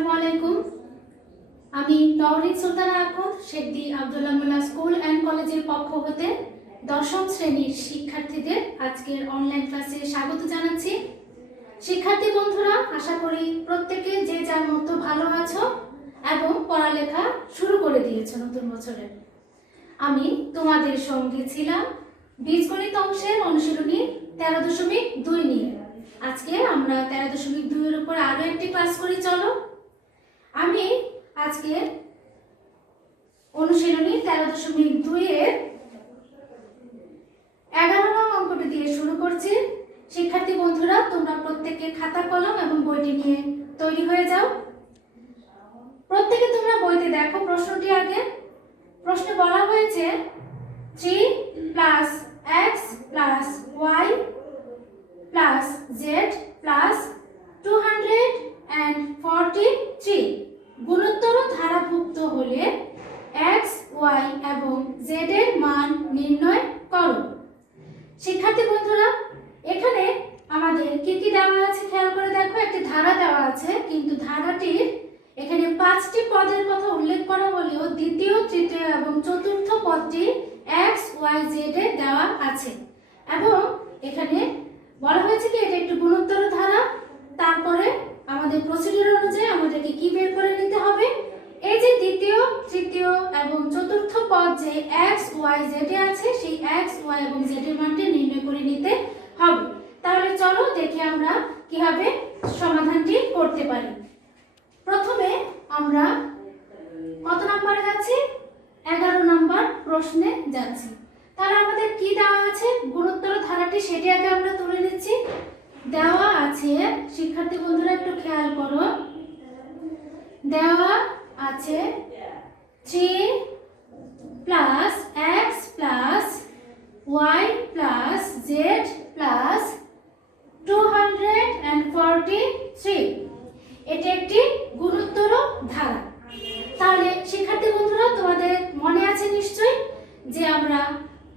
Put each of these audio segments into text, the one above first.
আসসালামু আলাইকুম। আমি নওরিন সুলতানা আখন্দ শেখদি আব্দুল্লাহ মোল্লা স্কুল অ্যান্ড কলেজের পক্ষ হতে দশম শ্রেণীর শিক্ষার্থীদের আজকের অনলাইন ক্লাসে স্বাগত জানাচ্ছি। শিক্ষার্থী বন্ধুরা, আশা করি প্রত্যেকে যে যার মতো ভালো আছো এবং পড়ালেখা শুরু করে দিয়েছো নতুন বছরে। আমি তোমাদের সঙ্গে ছিলাম বীজগণিত অংশের অনুশীলনী 13.2 নিয়ে। আজকে আমরা 13.2 এর উপর আরো একটি ক্লাস করি। চলো, আমি আজকে অনুশীলনী 13.2 এর 11 নং অঙ্কটি দিয়ে শুরু করছি। শিক্ষার্থী বন্ধুরা, তোমরা প্রত্যেকে খাতা কলম এবং বইটি নিয়ে তৈরি হয়ে যাও। প্রত্যেকে তোমরা বইতে দেখো প্রশ্নটি আগে। প্রশ্নে বলা হয়েছে 3 + x + y + z + 243 গুণোত্তর ধারাভুক্ত হলে x, y এবং z এর মান নির্ণয় করো। শিক্ষার্থী বন্ধুরা, এখানে আমাদের কি কি দেওয়া আছে খেয়াল করে দেখো। একটি ধারা দেওয়া আছে, কিন্তু ধারাটির এখানে 5টি পদের কথা উল্লেখ করা হলেও দ্বিতীয়, তৃতীয় এবং চতুর্থ পদটি x, y, z এ দেওয়া আছে এবং এখানে বলা হয়েছে কি এটা একটি গুণোত্তর ধারা। তারপরে আমাদের প্রসিডিউর অনুযায়ী আমাদেরকে কি বের করে নিতে হবে, এই যে দ্বিতীয়, তৃতীয় এবং চতুর্থ পদ যে x, y, z এ আছে সেই x, y এবং z এর মানটি নির্ণয় করে নিতে হবে। তাহলে চলো দেখি আমরা কিভাবে সমাধানটি করতে পারি। প্রথমে আমরা কত নম্বরে যাচ্ছি? 11 নম্বর প্রশ্নে যাচ্ছি। তাহলে আমাদের কি দেওয়া আছে গুণোত্তর ধারাটি সেটি আগে আমরা তুলে নিচ্ছি। দেওয়া আছে, শিক্ষার্থী বন্ধুরা একটু খেয়াল করো, দেওয়া আছে 3 + x + y + z + 243 এটি একটি গুণোত্তর ধারা। তাহলে শিক্ষার্থী বন্ধুরা, তোমাদের মনে আছে নিশ্চয়ই যে আমরা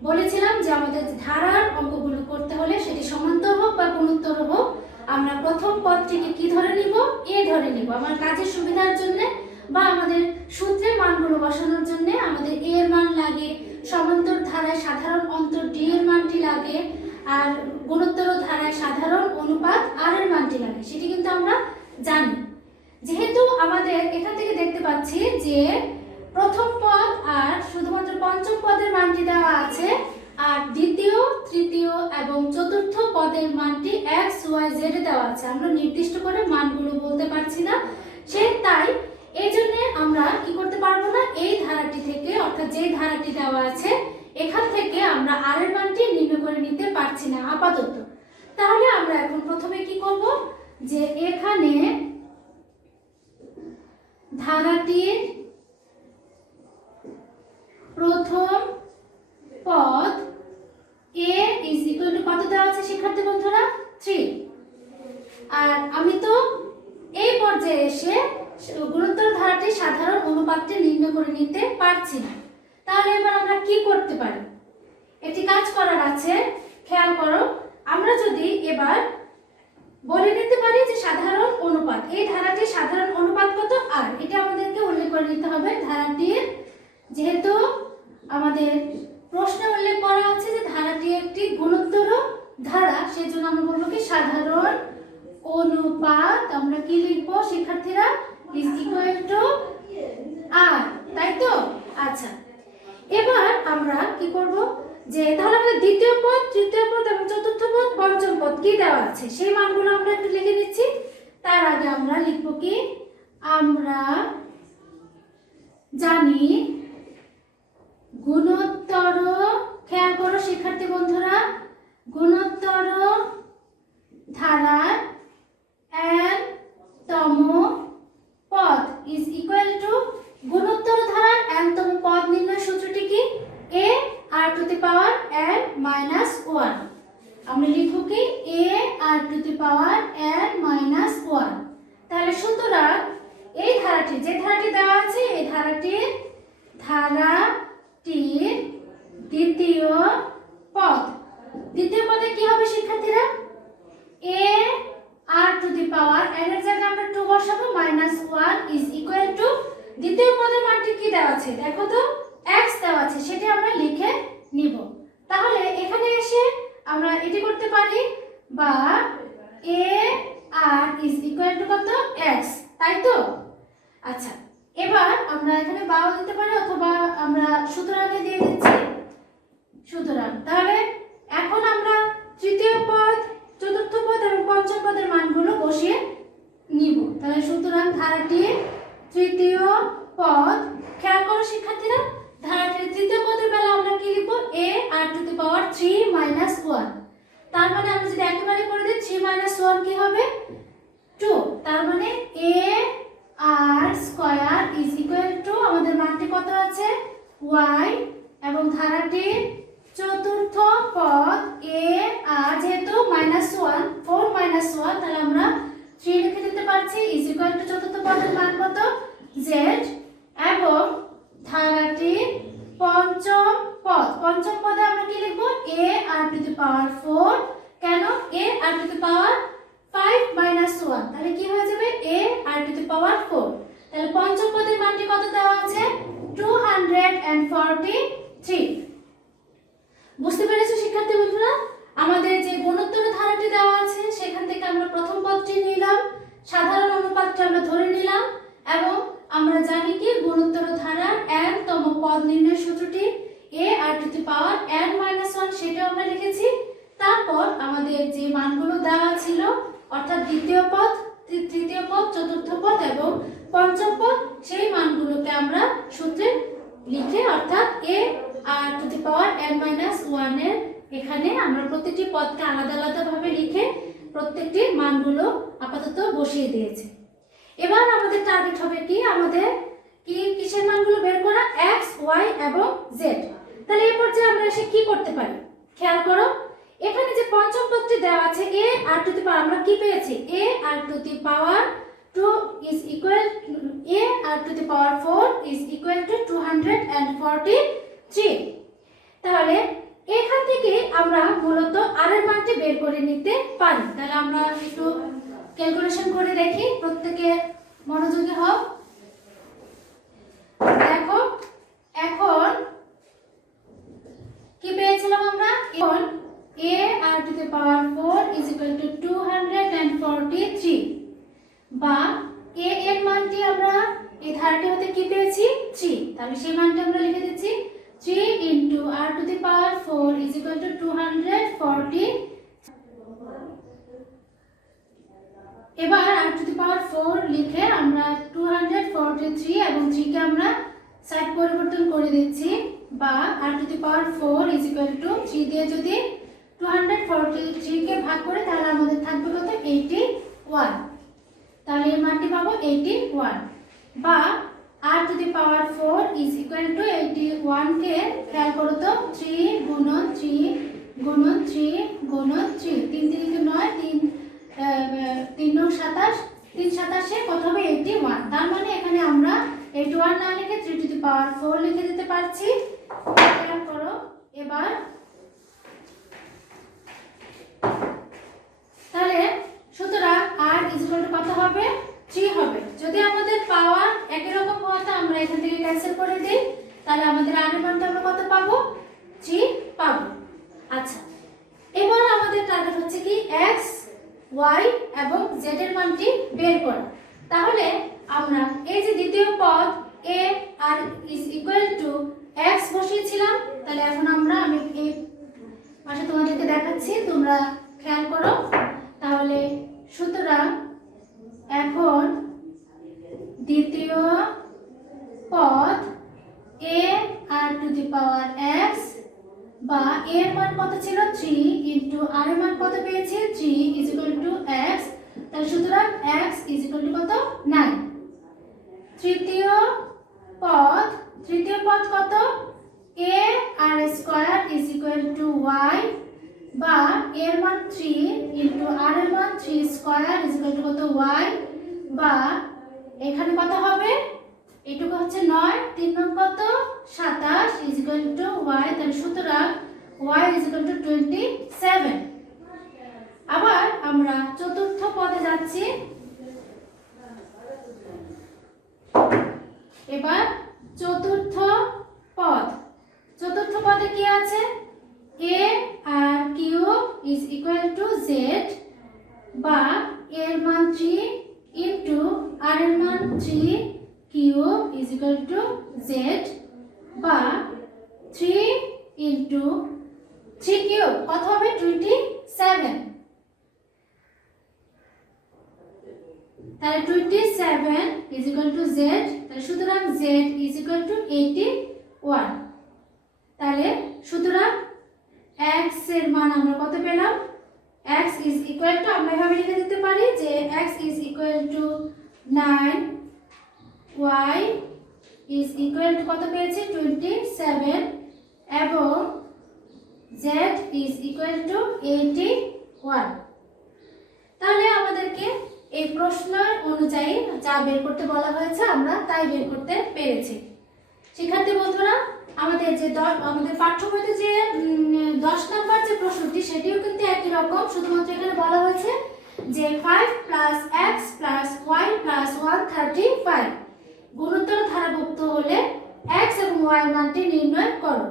বলেছিলাম যে আমাদের ধারার অঙ্কগুলো করতে হলে সেটি সমান্তর হোক বা গুণোত্তর হোক, আমরা প্রথম পদটিকে কি ধরে নিব? এ ধরে নিব। আমার কাজের সুবিধার জন্য বা আমাদের সূত্রে মানগুলো বসানোর জন্য আমাদের এ এর মান লাগে, সমান্তর ধারায় সাধারণ অন্তর ডি এর মানটি লাগে, আর গুণোত্তর ধারায় সাধারণ অনুপাত আর এর মানটি লাগে। সেটি কিন্তু আমরা জানি। যেহেতু আমাদের এখান থেকে দেখতে পাচ্ছি যে প্রথম পদ আর শুধুমাত্র পঞ্চম পদের মানটি দেওয়া আছে, আর দ্বিতীয়, তৃতীয় এবং চতুর্থ পদের মানটি x, y, z এ দেওয়া আছে। আমরা নির্দিষ্ট করে মানগুলো বলতে পারছি না, তাই এই জন্য আমরা কি করতে পারবো না, এই ধারাটি থেকে অর্থাৎ যে ধারাটি দেওয়া আছে এখান থেকে আমরা r এর মানটি নির্ণয় করে নিতে পারছি না আপাতত। তাহলে আমরা এখন প্রথমে কি করব, যে এখানে ধারাটির প্রথম পদ a = কত দেওয়া আছে শিক্ষার্থী বন্ধুরা? 3। আর আমি তো এই পর্যায়ে এসে গুণোত্তর ধারাটির সাধারণ অনুপাতটি নির্ণয় করে নিতে পারছি না। তাহলে এবার আমরা কি করতে পারি? একটি কাজ করার আছে, খেয়াল করো। আমরা যদি এবার বলে নিতে পারি যে সাধারণ অনুপাত, এই ধারাটির সাধারণ অনুপাত কত আর এটা আমাদেরকে উল্লেখ করে নিতে হবে। ধারাটির যেহেতু আমাদের প্রশ্নে উল্লেখ করা আছে যে ধারাটি একটি গুণোত্তর ধারা, সেজন্য আমরা বলবো কি সাধারণ অনুপাত। আমরা কি লিখবো শিক্ষার্থীরা? = r, তাই তো? আচ্ছা, এবার আমরা কি করব, যে তাহলে আমাদের দ্বিতীয় পদ, তৃতীয় পদ এবং চতুর্থ পদ, পঞ্চম পদ কি দেওয়া আছে সেই মানগুলো আমরা একটু লিখে নিচ্ছি। তার আগে আমরা লিখব কি, আমরা জানি গুণোত্তর, খেয়াল করো শিক্ষার্থী বন্ধুরা, গুণোত্তর ধারার n-তম পদ = গুণোত্তর ধারার n-তম পদ নির্ণয় সূত্রটি কি? a r⁴ n-1। আমরা লিখব কি a r⁴ n-1। তাহলে সুতরাং এই ধারাটি, যে ধারাটি দেওয়া আছে এই ধারাটির দ্বিতীয় পদ, দ্বিতীয় পদে কি হবে শিক্ষার্থীরা? a r⁴ n এর জায়গায় আমরা 2 বসাবো, মাইনাস 1 ইজ ইকুয়াল টু দ্বিতীয় পদের মানটি কি দেওয়া আছে দেখো তো x দেওয়া আছে, সেটা আমরা লিখে নিব। তাহলে এখানে এসে আমরা এটি করতে পারি, বা a r is equal two কত x, তাই তো? আচ্ছা, এবার আমরা এখানে বাও দিতে পারি অথবা আমরা সুতরাংয়ে দিয়ে দিচ্ছি সুতরাং। তাহলে এখন আমরা তৃতীয় পদ, চতুর্থ পদ এবং পঞ্চম পদের মানগুলো বসিয়ে নিব। তাহলে সুতরাং ধারাটি তৃতীয় পদ, খেয়াল করো শিক্ষার্থীরা, ধারাটির তৃতীয় পদের বেলা আমরা কি লিখব, a r to the power 3 minus 1। তার মানে আমরা যদি একেবারে করে দিই 3 মাইনাস 1 কি হবে 2। তার মানে a r square is equal two আমাদের মানটি কত আছে y, এবং ধারাটির চতুর্থ পদ a r যেহেতু -1 4 -1, তাহলে আমরা 3 লিখে দিতে পারছি ইজ ইকুয়াল টু চতুর্থ পদের মান কত z, এবং ধারাটির পঞ্চম পদে আমরা কি লিখব a r টু দি পাওয়ার 4। কেন a r টু দি পাওয়ার 5 -1, তাহলে কি হয়ে যাবে a r টু দি পাওয়ার 4। তাহলে পঞ্চম পদের মানটি কত দেওয়া আছে 243। বুঝতে পেরেছো শিক্ষার্থী বন্ধুরা? আমাদের যে গুণোত্তর ধারাটি দেওয়া আছে সেখান থেকে আমরা প্রথম পদটি নিলাম, সাধারণ অনুপাতটা আমরা ধরে নিলাম, এবং আমরা জানি কি গুণোত্তর ধারার n তম পদ নির্ণয় সূত্রটি a r to the power n - 1, সেটাও আমরা লিখেছি। তারপর আমাদের যে মানগুলো দেওয়া ছিল অর্থাৎ দ্বিতীয় পদ, তৃতীয় পদ, চতুর্থ পদ এবং পঞ্চম পদ, সেই মানগুলোকে আমরা সূত্রে লিখে অর্থাৎ a r to the power n - 1 এর এখানে আমরা প্রত্যেকটি পদকে আলাদা আলাদা ভাবে লিখে প্রত্যেকটি মানগুলো আপাতত বসিয়ে দিয়েছি। এবার আমাদের টার্গেট হবে কি, আমাদের কিসের মানগুলো বের করা, x, y এবং z। তাহলে এই পর্যায়ে আমরা এসে কি করতে পারি, খেয়াল করো, এখানে যে পঞ্চম পদটি দেওয়া আছে a r টু দি পাওয়ার, আমরা কি পেয়েছি a r to the power 2 is equal a r to the power 4 is equal to 243। তাহলে এখান থেকে আমরা মূলত r এর মানটি বের করে নিতে পারি। তাহলে আমরা একটু ক্যালকুলেশন করে দেখি, প্রত্যেকে মনোযোগী হও। দেখো এখন কি পেয়েছিলাম আমরা, এখন a r to the power 4 is equal to 243, বা a এর মানটি আমরা এই ধারাটি হতে কি পেয়েছি 3। তাহলে সেই মানটি আমরা লিখে দিচ্ছি 3 into r to the power 4 is equal to 240। এবার r to the power 4 লিখে আমরা 243 এবং 3 কে আমরা সাইড পরিবর্তন করে দিচ্ছি, বা r to the power 4 is equal to 3 দিয়ে যদি 243 কে ভাগ করে তাহলে আমাদের থাকবে কত 81। তাহলে এই মানটি পাবো 81, বা r to the power 4 is equal to 81 কে খেয়াল করো তো 3 গুণন 3 গুণন 3 গুণন 3, 3 3 কে 9, 3 9 27, 3 27 কত হবে 81। তার মানে এখানে আমরা 81 না লিখে 3 to the power 4 লিখে দিতে পারছি। খেয়াল করো এবার, তাহলে সুতরাং r কত হবে 3 হবে। যদি আমাদের পাওয়ার একই রকম হয় তো আমরা এখান থেকে ক্যান্সেল করে দেই, তাহলে আমাদের r এর মানটা আমরা কত পাবো 3 পাবো। আচ্ছা, এবার আমাদের টার্গেট হচ্ছে কি x, y এবং z এর মানটি বের করা। তাহলে আমরা এই যে দ্বিতীয় পদ a r is equal to x বসিয়েছিলাম, তাহলে এখন আমি এই পাশে তোমাদেরকে দেখাচ্ছি, তোমরা খেয়াল করো। তাহলে সুতরাং এখন দ্বিতীয় পদ a r to the power x, বা a এর মান কত ছিল 3 ইনটু r এর মান কত পেয়েছি 3 is equal to x। তাহলে সুতরাং x is equal to কত 9। তৃতীয় পদ কত a r square is equal to y, বা এর মান 3 ইনটু r এর মান 3 স্কয়ার is equal to কত y, বা এখানে কত হবে এটুকু হচ্ছে 9, 3 9 কত 27 is equal to y। তাহলে সুতরাং y is equal to 27। আবার আমরা চতুর্থ পদে যাচ্ছি, এবার চতুর্থ পদ, চতুর্থ পদে কি আছে, a আর cube is equal to z, বা এর মান 3 ইনটু আর এর মান 3 cube is equal to z, বা 3 ইনটু 3 কিউব কত হবে 27, তাহলে 27 ইজ ইকুয়াল টু z, তাহলে সুতরাং z ইজ ইকুয়াল টু 81। তাহলে সুতরাং x এর মান আমরা কত পেলাম, x ইজ ইকুয়াল টু, আমরা এভাবে লিখে দিতে পারি যে x is equal two 9, y is equal two কত পেয়েছি 27, এবং z ইজ ইকুয়াল টু 81। তাহলে আমাদেরকে এই প্রশ্ন অনুযায়ী যা বের করতে বলা হয়েছে আমরা তাই বের করতে পেরেছি। শিক্ষার্থী বন্ধুরা, আমাদের যে আমাদের পাঠ্যবইতে যে 10 নম্বর যে প্রশ্নটি সেটিও কিন্তু একই রকম, শুধুমাত্র এখানে বলা হয়েছে যে 5 plus x plus y plus 135 গুণোত্তর ধারাভুক্ত হলে x এবং y মানটি নির্ণয় করো।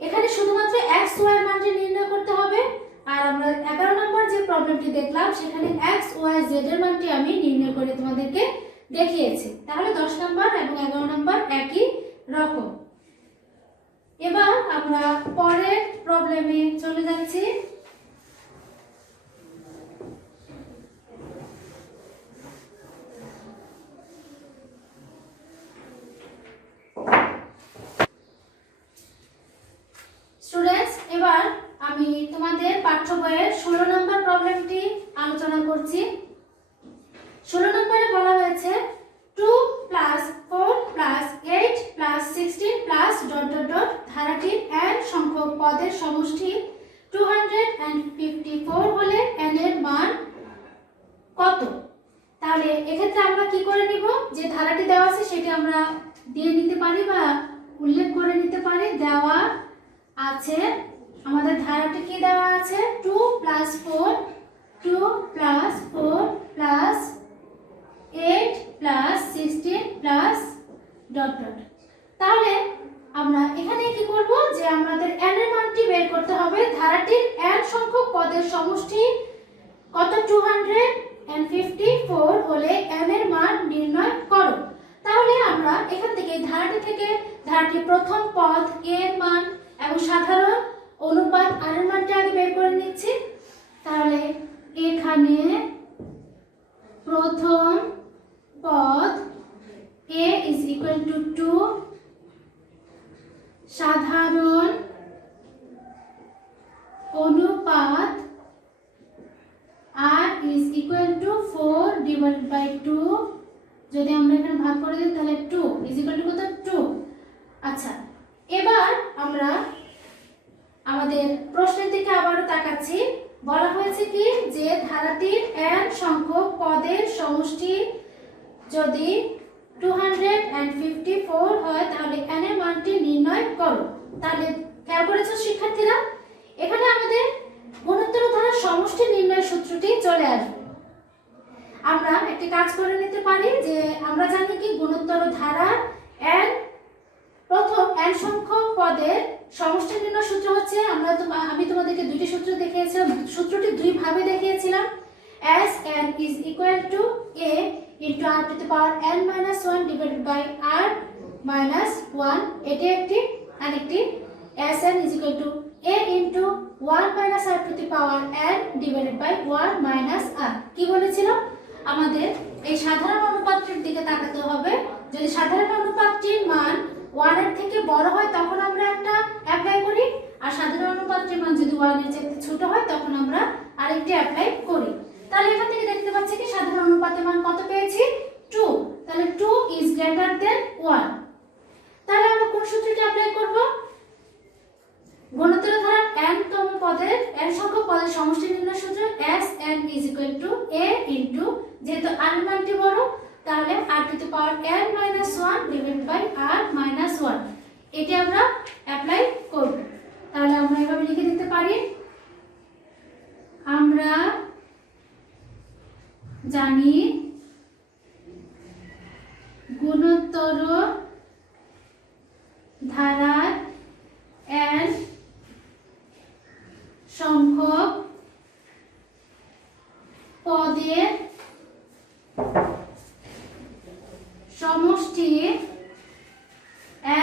এখানে শুধুমাত্র x y মানটি নির্ণয় করতে হবে। আর আমরা 11 নম্বর যে প্রবলেমটি দেখলাম সেখানে x y z এর মানটি আমি নির্ণয় করে তোমাদেরকে দেখিয়েছি। তাহলে 10 নম্বর এবং 11 নম্বর একই রকম। এবার আমরা পরের প্রবলেমে চলে যাচ্ছি। স্টুডেন্টস, এবার আমি তোমাদের পাঠ্য বইয়ের 16 নম্বর প্রবলেমটি আলোচনা করছি। 16 নম্বরে বলা হয়েছে 2 plus 4 plus 8 plus 16 plus dot dot dot ধারাটির n সংখ্যক পদের সমষ্টি 254 হলে n এর মান কত? তাহলে এক্ষেত্রে আমরা কি করে নিব, যে ধারাটি দেওয়া আছে সেটি আমরা দিয়ে নিতে পারি বা উল্লেখ করে নিতে পারি। দেওয়া আছে আমাদের ধারাটি কি দেওয়া আছে 2 plus 4 plus 8 plus 16 plus dot dot. তাহলে আমরা এখানে কি করব, যে আমাদের n এর মানটি বের করতে হবে। ধারাটির n সংখ্যক পদের সমষ্টি কত 254 হলে n এর মান নির্ণয় করো। তাহলে আমরা এখান থেকে ধারাটি থেকে ধারাটির প্রথম পদ a এর মান এবং সাধারণ অনুপাত r এর মানটি আগে বের করে নিচ্ছি। তাহলে এখানে প্রথম পদ a is equal to 2, সাধারণ অনুপাত r is equal to 4 divided by 2, যদি আমরা এখানে ভাগ করে দিই তাহলে 2 is equal to কত 2। আচ্ছা, এবার আমরা আমাদের প্রশ্নের দিকে আবারও তাকাচ্ছি। বলা হয়েছে কি, যে ধারাটির n সংখ্যক পদের সমষ্টি যদি 254 হয় তাহলে n এর মানটি নির্ণয় করো। তাহলে খেয়াল করেছো শিক্ষার্থীরা, এখানে আমাদের গুণোত্তর ধারার সমষ্টি নির্ণয়ের সূত্রটি চলে আসবে। আমরা একটি কাজ করে নিতে পারি, যে আমরা জানি কি গুণোত্তর ধারার n প্রথম n সংখ্যক পদের সমষ্টি নির্ণয় সূত্র হচ্ছে, আমি তোমাদেরকে দুইটি সূত্র দেখিয়েছিলাম, সূত্রটি দুই ভাবে দেখিয়েছিলাম। as n is equal to a into r to the power n minus 1 divided by r minus 1, এটি একটি। আরেকটি as n is equal to a into 1 minus r to the power n divided by 1 minus r। কি বলেছিল, আমাদের এই সাধারণ অনুপাতটির দিকে তাকাতে হবে। যদি সাধারণ অনুপাতটির মান 1 এর থেকে বড় হয় তখন আমরা একটা অ্যাপ্লাই করি, আর সাধারণ অনুপাতটির মান যদি 1 এর চেয়ে ছোট হয় তখন আমরা আরেকটি অ্যাপ্লাই করি। তাহলে এখান থেকে দেখতে পাচ্ছি কি সাধারণ অনুপাতের মান কত পেয়েছি 2, তাহলে 2 is greater than 1। তাহলে আমরা কোন সূত্রটি অ্যাপ্লাই করব, গুণোত্তর ধারার n তম পদের n সংখ্যক পদের সমষ্টি নির্ণয় সূত্র as n is equal to a into, যেহেতু r এর মানটি বড় তাহলে r to the power n minus 1 divided by r minus 1, এটি আমরা অ্যাপ্লাই করব। তাহলে আমরা এভাবে লিখে দিতে পারি, আমরা জানি গুণোত্তর সমষ্টি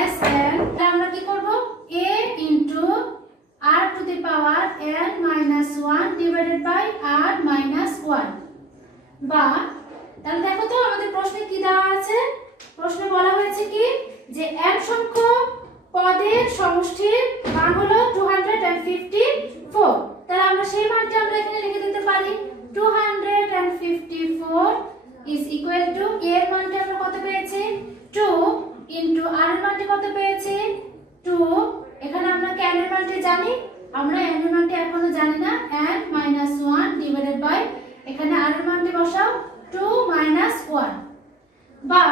Sn, আমরা কি করব a into r to the power n minus 1 divided by r minus 1 বা তাহলে দেখো তো আমাদের প্রশ্নে কি দেওয়া আছে। প্রশ্নে বলা হয়েছে কি যে n সংখ্যক পদের সমষ্টির মান হলো 254। তাহলে আমরা সেই মানটি আমরা এখানে লিখে দিতে পারি 254 is equal to a এর মানটি আমরা কত পেয়েছি 2 into r এর মানটি কত পেয়েছি 2। এখানে আমরা n এর মানটি জানি, আমরা n এর মানটি এখনো জানি না, n minus 1 divided by এখানে r এর মানটি বসাও 2 minus 1 বা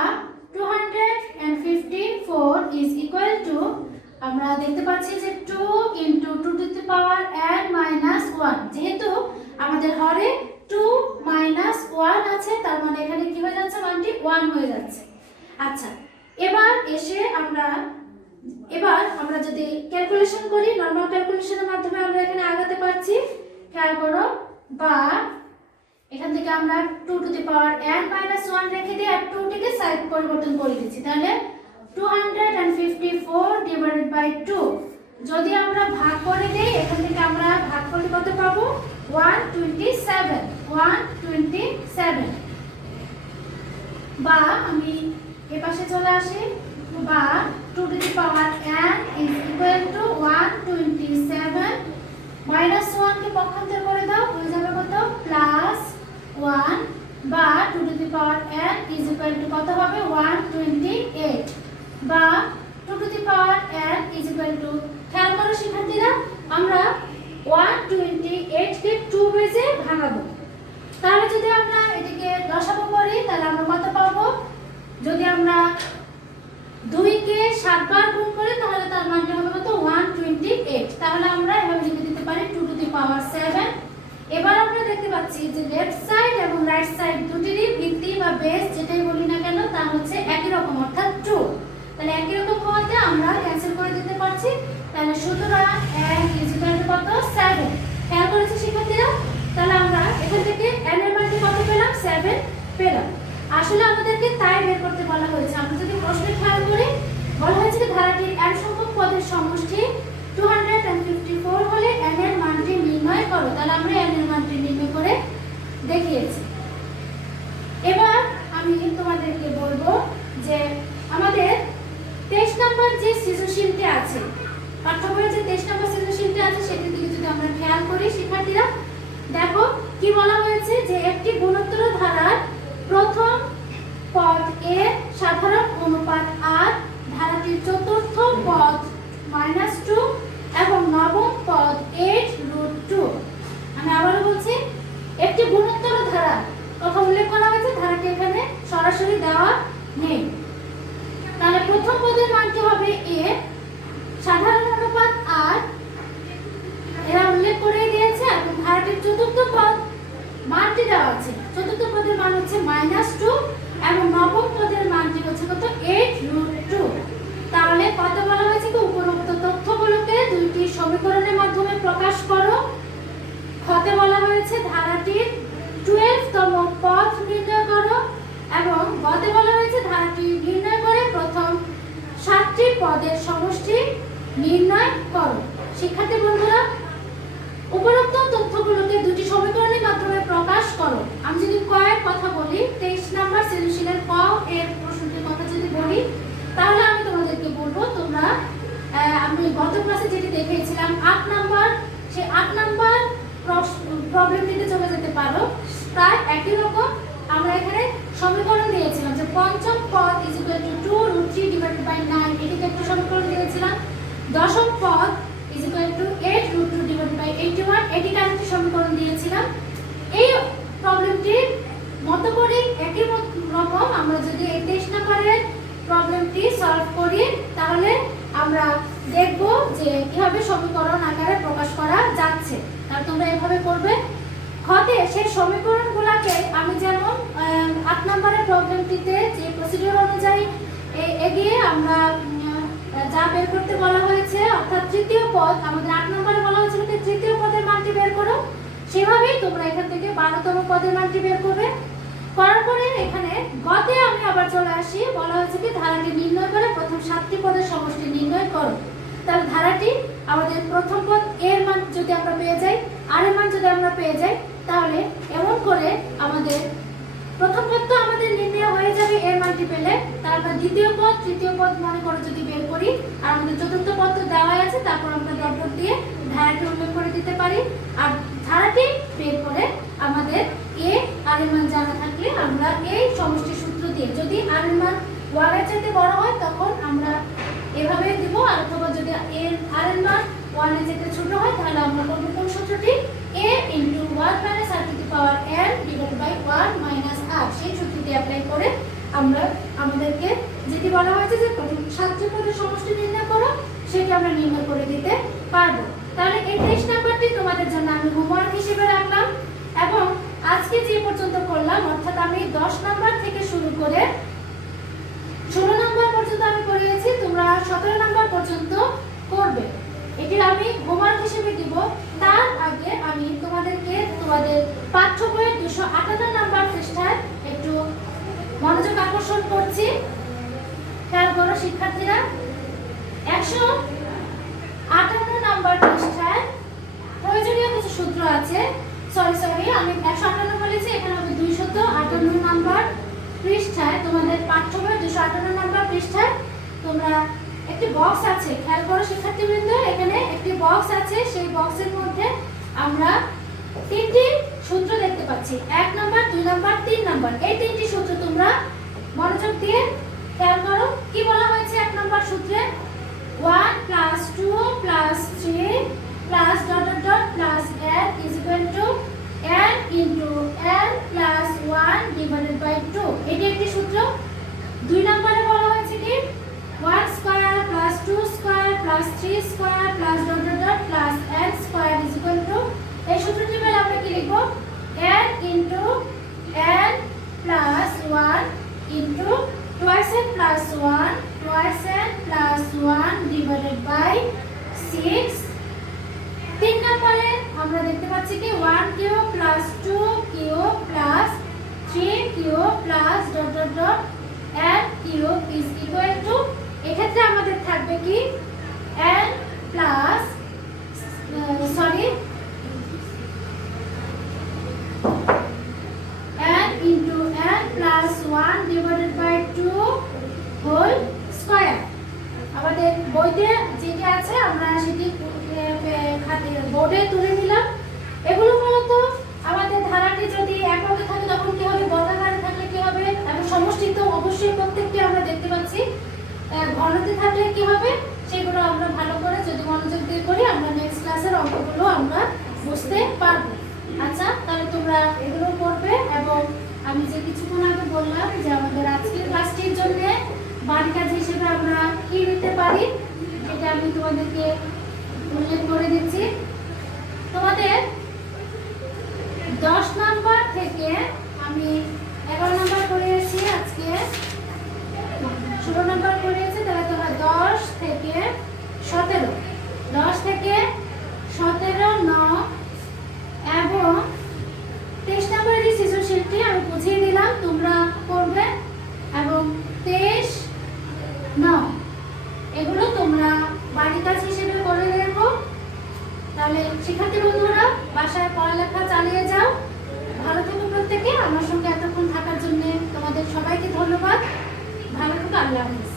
254 is equal to আমরা দেখতে পাচ্ছি যে 2 into 2 to the power n minus 1, যেহেতু আমাদের হরে 2 minus 1 আছে তার মানে এখানে কি হয়ে যাচ্ছে মানটি 1 হয়ে যাচ্ছে। আচ্ছা এবার আমরা যদি ক্যালকুলেশন করি নরমাল ক্যালকুলেশনের মাধ্যমে আমরা এখানে আগাতে পারছি। খেয়াল করো বা এখান থেকে আমরা 2 to the power n minus 1 রেখে দিয়ে আর 2 টিকে সাইড পরিবর্তন করে দিচ্ছি, তাহলে 254 divided by 2 যদি আমরা ভাগ করে দেই এখান থেকে আমরা ভাগ করলে কত পাবো 127 বা আমি এই পাশে চলে আসি বা 2 to the power n is equal to 127 minus 1 কে পক্ষান্তর করে দাও হয়ে যাবে কত প্লাস 1 বা 2 to the power n is equal to কত হবে 128 বা 2 to the power n is equal to খেয়াল করো শিক্ষার্থীরা আমরা 128 কে 2 বেজে ভাঙাবো, তাহলে যদি আমরা এটিকে লসাগু করি তাহলে আমরা কত পাবো, যদি আমরা 2 কে 7 বার গুণ করি তাহলে তার মানটা হবে কত 128। তাহলে আমরা এভাবে লিখে দিতে পারি 2 to the power 7। এবার আমরা দেখতে পাচ্ছি যে লেফট সাইড এবং রাইট সাইড দুটিরই ভিত্তি বা বেস যেটাই বলি না কেন তা হচ্ছে একই রকম অর্থাৎ 2। তাহলে একই রকম হওয়াতে আমরা ক্যান্সেল করে দিতে পারছি, তাহলে সুতরাং n is equal to কত 7। খেয়াল করেছি শিক্ষার্থীরা, তাহলে আমরা এখান থেকে n এর মানটি কত পেলাম 7 পেলাম। আসলে আমাদেরকে তাই বের করতে বলা হয়েছে। আমরা যদি প্রশ্নে খেয়াল করি বলা হয়েছে যে ধারাটির n সংখ্যক পদের সমষ্টি 254 হলে n এর মানটি নির্ণয় করো, তাহলে আমরা n এর মানটি নির্ণয় করে দেখিয়েছি। এবার আমি তোমাদেরকে বলবো যে আমাদের 23 নম্বর যে সৃজনশীলটি আছে পাঠ্যবইয়ে যে 23 নম্বর সৃজনশীলটি আছে সেটির দিকে যদি আমরা খেয়াল করি শিক্ষার্থীরা দেখো কি বলা হয়েছে যে একটি গুণোত্তর ধারার প্রথম পদ এর সাধারণ অনুপাত r, ধারাটির চতুর্থ পদ -2 এবং নবম পদ 8√2। আমি আবারও বলছি একটি গুণোত্তর ধারা কথা উল্লেখ করা হয়েছে, ধারাটি এখানে সরাসরি দেওয়া নেই, তাহলে প্রথম পদের মানটি হবে a, সাধারণ অনুপাত r এরা উল্লেখ করে দিয়েছে এবং ধারাটির চতুর্থ পদ মানটি দেওয়া আছে, চতুর্থ পদের মান হচ্ছে -2 এবং নবম পদের মানটি হচ্ছে কত 8√2। তাহলে কত বলা হয়েছে কি উপরোক্ত তথ্যগুলোকে দুইটি সমীকরণের মাধ্যমে প্রকাশ করো। খতে বলা হয়েছে ধারাটির 12তম পদ নির্ণয় করো এবং গতে বলা হয়েছে ধারাটি নির্ণয় করে প্রথম 7টি পদের সমষ্টি নির্ণয় করো। শিক্ষার্থী বন্ধুরা উপরোক্ত তথ্যগুলোকে দুটি সমীকরণের মাধ্যমে প্রকাশ করো। আমি যদি ক এর কথা বলি 23 নম্বর সৃজনশীলের ক এর প্রশ্নটির কথা যদি বলি তাহলে আমি তোমাদেরকে বলবো তোমরা আমি গত ক্লাসে যেটি দেখিয়েছিলাম 8 নম্বর সেই 8 নম্বর প্রবলেমটিতে চলে যেতে পারো। প্রায় একই রকম আমরা এখানে সমীকরণ দিয়েছিলাম যে পঞ্চম পদ is equal to 2√3 divided by 9 এটিকে একটা সমীকরণ দিয়েছিলাম, দশম পদ is equal to 8√2 divided by 81 এটিকে আরেকটি সমীকরণ দিয়েছিলাম। এই প্রবলেমটির মতো করে একই রকম আমরা যদি এই 23 নম্বরের প্রবলেমটি সলভ করি তাহলে আমরা দেখব যে কিভাবে সমীকরণ আকারে প্রকাশ করা যাচ্ছে। তাহলে তোমরা এইভাবে করবে। খতে সেই সমীকরণগুলোকে আমি যেমন 8 নম্বরের প্রবলেমটিতে যে প্রসিডিউর অনুযায়ী এগিয়ে আমরা যা বের করতে বলা হয়েছে অর্থাৎ তৃতীয় পদ আমাদের 8 নম্বরে বলা হয়েছিল যে তৃতীয় পদের মানটি বের করো, সেভাবেই তোমরা এখান থেকে 12তম পদের মানটি বের করবে। করার পরে এখানে গতে আমি আবার চলে আসি, বলা হয়েছে থেকে ধারাটি নির্ণয় করে প্রথম 7টি পদের সমষ্টি নির্ণয় করো। তাহলে ধারাটি আমাদের প্রথম পদ এর মান যদি আমরা পেয়ে যাই, আর এর মান যদি আমরা পেয়ে যাই, তাহলে এমন করে আমাদের প্রথম পদ তো আমাদের নির্ণয় হয়ে যাবে এর মানটি পেলে। তারপর দ্বিতীয় পদ, তৃতীয় পদ মনে করো যদি বের করি, আর আমাদের চতুর্থ পদ তো দেওয়াই আছে, তারপর আমরা ডট ডট দিয়ে ধারাটি উল্লেখ করে দিতে পারি। আর ধারাটি বের করে আমাদের এ আর এর মান জানা থাকলে আমরা এই সমষ্টি সূত্র দিয়ে, যদি আর এর মান 1 এর চাইতে বড় হয় তখন আমরা এভাবে দিব, আর অথবা যদি এর আর এর মান 1 এর চাইতে ছোট হয় তাহলে আমরা করব কোন সূত্রটি, a * 1 - r to the power n divided by 1 - r, সেই সূত্রটি অ্যাপ্লাই করে আমরা আমাদেরকে যেটি বলা হয়েছে যে প্রথম 7টি পদের সমষ্টি নির্ণয় করো, সেটা আমরা নির্ণয় করে দিতে পারবো। তাহলে এই 23 নাম্বারটি তোমাদের জন্য আমি হোমওয়ার্ক হিসেবে রাখলাম, এবং আজকে যে পর্যন্ত করলাম অর্থাৎ আমি 10 নাম্বার থেকে শুরু করে 16 নাম্বার পর্যন্ত আমি করিয়েছি, তোমরা 17 নাম্বার পর্যন্ত করবে। এটি আমি হোমওয়ার্ক হিসেবে দিব। তার আগে আমি তোমাদেরকে তোমাদের পাঠ্য বইয়ের 258 নাম্বার পৃষ্ঠায় একটু মনোযোগ আকর্ষণ করছি। খেয়াল করো শিক্ষার্থীরা, 158 নাম্বার পৃষ্ঠায় প্রয়োজনীয় কিছু সূত্র আছে। সরি আমি 158 বলেছি, এখানে হবে 258 নাম্বার পৃষ্ঠায়, তোমাদের পাঠ্য বই 258 নাম্বার পৃষ্ঠায় তোমরা একটি বক্স আছে। খেয়াল করো শিক্ষার্থীবৃন্দ, এখানে একটি বক্স আছে, সেই বক্সের মধ্যে আমরা 3টি সূত্র দেখতে পাচ্ছি, 1 নাম্বার, 2 নাম্বার, 3 নাম্বার। এই 3টি সূত্র তোমরা মনোযোগ দিয়ে খেয়াল করো। কি বলা হয়েছে 1 নাম্বার সূত্রে? 1 + 2 + 3 + dot dot dot plus n is equal to n into n plus 1 divided by 2, এটি একটি সূত্র। 2 নম্বরে বলা হয়েছে কি 1 square plus 2 square plus 3 square plus dot dot dot plus n square is equal to, এই সূত্রটি পেলে আমরা কি লিখব? n into n plus 1 into twice n plus 1 twice n plus 1 divided by 6। 3 নম্বরে আমরা দেখতে পাচ্ছি কি 1 cube plus 2 cube plus 3 cube plus dot dot dot n cube is equal to, এক্ষেত্রে আমাদের থাকবে কি n প্লাস n into n plus 1 divided by 2 whole square. আমাদের বইতে যেটি আছে আমরা সেটি বোর্ডে তুলে নিলাম। এগুলো মূলত আমাদের ধারাটি যদি এককে থাকে তখন কি হবে, বর্গাকারে থাকলে কি হবে, এবং সমষ্টি তো অবশ্যই প্রত্যেকটি আমরা দেখতে পাচ্ছি। ঘনতে থাকলে কি হবে সেগুলো আমরা ভালো করে যদি মনোযোগ দিয়ে করি, আমরা নেক্সট ক্লাসের অঙ্কগুলো আমরা বুঝতে পারবো। আচ্ছা, তাহলে তোমরা এগুলো করবে। এবং আমি যে কিছুক্ষণ আগে বললাম যে আমাদের আজকের ক্লাসটির জন্য বাড়ি কাজ হিসেবে আমরা কি নিতে পারি, এটা আমি তোমাদেরকে উল্লেখ করে দিচ্ছি। তোমাদের 10 নাম্বার থেকে আমি 11 নাম্বার করিয়েছি, আজকে 16 নাম্বার করিয়েছি। তাহলে তোমরা 10 থেকে 17 9 এবং 23 নাম্বারের এই সৃজনশীলটি আমি বুঝিয়ে দিলাম, তোমরা করবে। এবং 23 9 এগুলো তোমরা বাড়ি কাজ হিসেবে করে নেবো। তাহলে শিক্ষার্থী বন্ধুরা বাসায় পড়ালেখা চালিয়ে যাও, ভালো থেকো প্রত্যেকে। আমার সঙ্গে এতক্ষণ থাকার জন্য তোমাদের সবাইকে ধন্যবাদ। ভালো থেকো, আল্লাহ হাফেজ।